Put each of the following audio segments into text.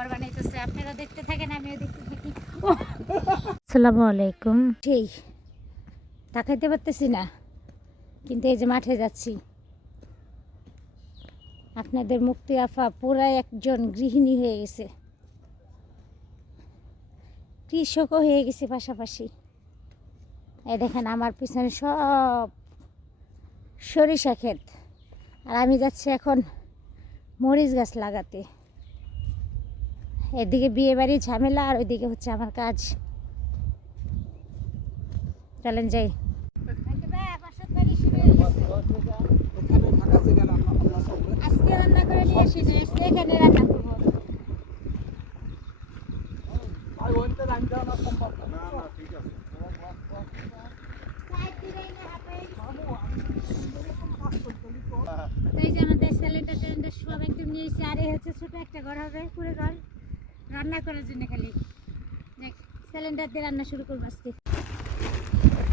ঘর বানাইতেছে। আপনারা দেখতে থাকেন আমিও দেখতে থাকি। আসসালামু আলাইকুম। সেই তাকাইতে পারতেছি না কিন্তু এই যে মাঠে যাচ্ছি। আপনাদের মুক্তি আফা পুরাই একজন গৃহিণী হয়ে গেছে। কৃষকও হয়ে গেছে পাশাপাশি। এই দেখেন আমার পিছনে সব সরিষা ক্ষেত। আর আমি যাচ্ছি এখন মরিচ গাছ লাগাতে। এদিকে বিয়ে বাড়ি ঝামেলা আর ওইদিকে হচ্ছে আমার কাজ। চলেন যাই। আজকে রান্না করে রান্না করব। এই যে আমাদের সিলিন্ডার টিলিন্ডার সব একদম নিয়ে এসে আর এই হচ্ছে ছোট একটা ঘর হবে, পুরো ঘর। রান্না করার জন্য খালি। দেখ সিলিন্ডার দিয়ে রান্না শুরু করব আজকে।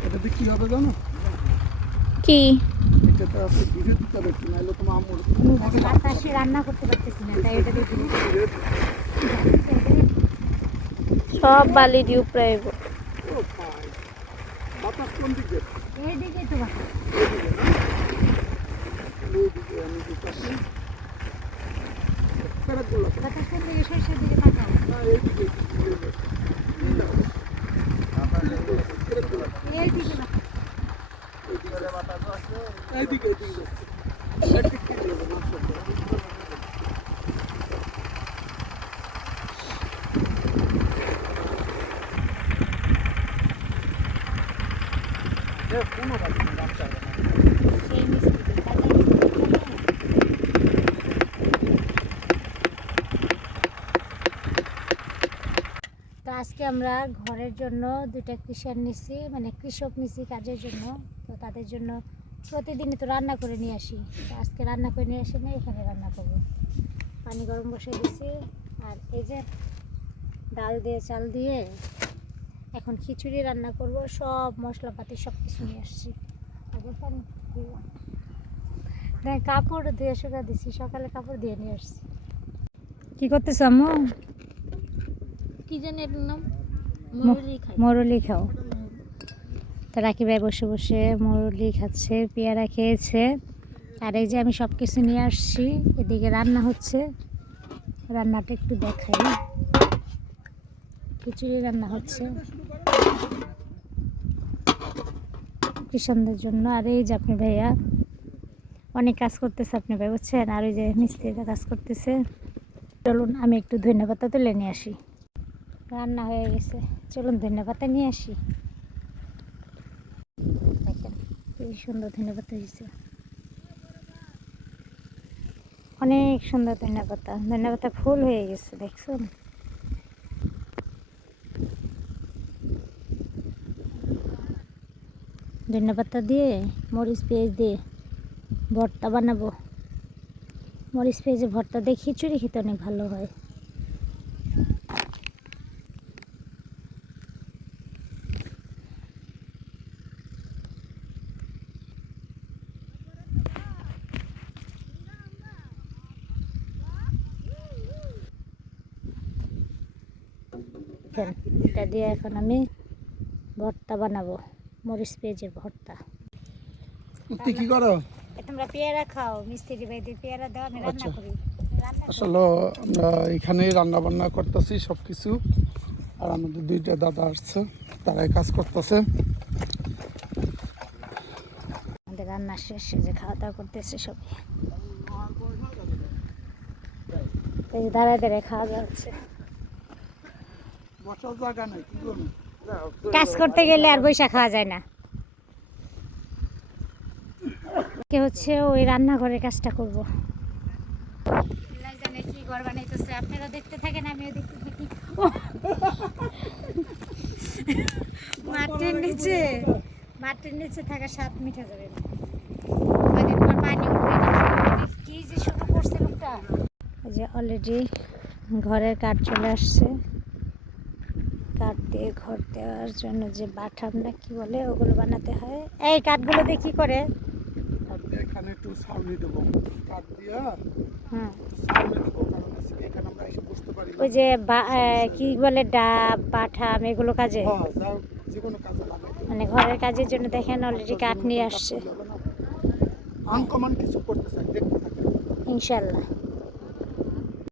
এটাতে কি হবে জানো? কি? এটাতে আছে ঘিরে দিতে হবে নাহলে তোমার আমর বাতাসে রান্না করতে পারতেছি না তাই এটা দেখি সব বালি দিয়ে ভাই বাতাস কোন দিক দিয়ে? এইদিকে তো বাতাস এইদিকে আমি দিকে সরষের দিকে তাকাও না এইদিকে এইদিকে এই দাও। প্যারাগুলো। এইদিকে বাতাস এইদিকে এইদিকে যাচ্ছে। একদিক থেকে যাবে, মাছ করতে হবে। এ, কোনো বাড়ি নেই, রাস্তা হবে না। সেই মিস্ত্রি কাজের মিস্ত্রি তো আজকে আমরা ঘরের জন্য দুইটা কৃষক নিছি মানে কৃষক নিছি কাজের জন্য। তো তাদের জন্য প্রতিদিনই তো রান্না করে নিয়ে আসি। আজকে রান্না করে নিয়ে আসি নিয়ে এখানে রান্না করব। পানি গরম বসে দিছি আর এই যে ডাল দিয়ে, চাল দিয়ে এখন খিচুড়ি রান্না করব, সব মশলাপাতি সব কিছু নিয়ে আসছি। কাপড় ধুয়ে শুকা দিছি, সকালে কাপড় দিয়ে নিয়ে আসছি। কি করতেছ আম্মু? কি জানি এটার নাম? মরুলি খাই মরুলি খাও। তো রাখি ভাই বসে বসে মরুলি খাচ্ছে পেয়ারা খেয়েছে। আর এই যে আমি সব কিছু নিয়ে আসছি এদিকে রান্না হচ্ছে। রান্নাটা একটু দেখাই। খিচুড়ি রান্না হচ্ছে। কিষানদের জন্য। আর এই যে আপনি ভাইয়া অনেক কাজ করতেছে আপনি ভাই বুঝছেন? আর ওই যে মিস্ত্রিটা কাজ করতেছে। চলুন আমি একটু ধন্যবাদ তুলে নিয়ে আসি। রান্না হয়ে গেছে। চলুন ধন্যবাদটা নিয়ে আসি। সুন্দর ধন্যবাদ হয়েছে। অনেক সুন্দর ধন্যবাদটা ধন্যবাদটা ফুল হয়ে গেছে, দেখছেন? ধন্যবাদটা দিয়ে মরিচ পেঁয়াজ দিয়ে ভর্তা বানাবো। মরিচ পেঁয়াজে ভর্তা দিয়ে খিচুড়ি খেতে অনেক ভালো হয়। দেখেন, এটা দিয়ে এখন আমি ভর্তা বানাবো মরিচ পেঁয়াজের ভর্তা। কি করো? তোমরা পেয়ারা খাও মিস্ত্রি ভাইদের পেয়ারা দাও আমি রান্না আচ্ছা। করি। আসলে আমরা এখানেই রান্না বান্না করতেছি সব কিছু আর আমাদের দুইটা দাদা আসছে তারাই কাজ করতেছে। আমাদের রান্না শেষ যে খাওয়া দাওয়া করতেছে সবাই। দাঁড়ায় দাঁড়ায় খাওয়া দাওয়া হচ্ছে। বসার জায়গা নাই কি করব? কাজ করতে গেলে আর বৈশা খাওয়া যায় না। কে হচ্ছে ওই রান্নাঘরের কাজটা করব। জানে কি ঘর বানাইতেছে? আপনারা দেখতে থাকেন আমিও দেখতে থাকি। মাটির নিচে মাটির নিচে থাকা স্বাদ মিঠে যাবে না। আগে তোমার পানি কি যে শুরু করছে লোকটা। এই যে অলরেডি ঘরের কাঠ চলে আসছে। কাঠ দিয়ে ঘর দেওয়ার জন্য যে বাঠাম না কি বলে ওগুলো বানাতে হয়। এই কাঠগুলো দিয়ে কি করে? এখানে একটু ছাউনি দেবো। কাঠ দিয়া হুম। ছাউনি দেবো কারণ এখানে আমরা এসে বসতে পারি ওই যে কি বলে ডাব বাঠাম এগুলো কাজে? হ্যাঁ যে কোনো কাজে লাগে। মানে ঘরের কাজের জন্য দেখেন অলরেডি কাঠ নিয়ে আসছে। আনকমন কিছু করতে চাই দেখতে থাকি ইনশাল্লাহ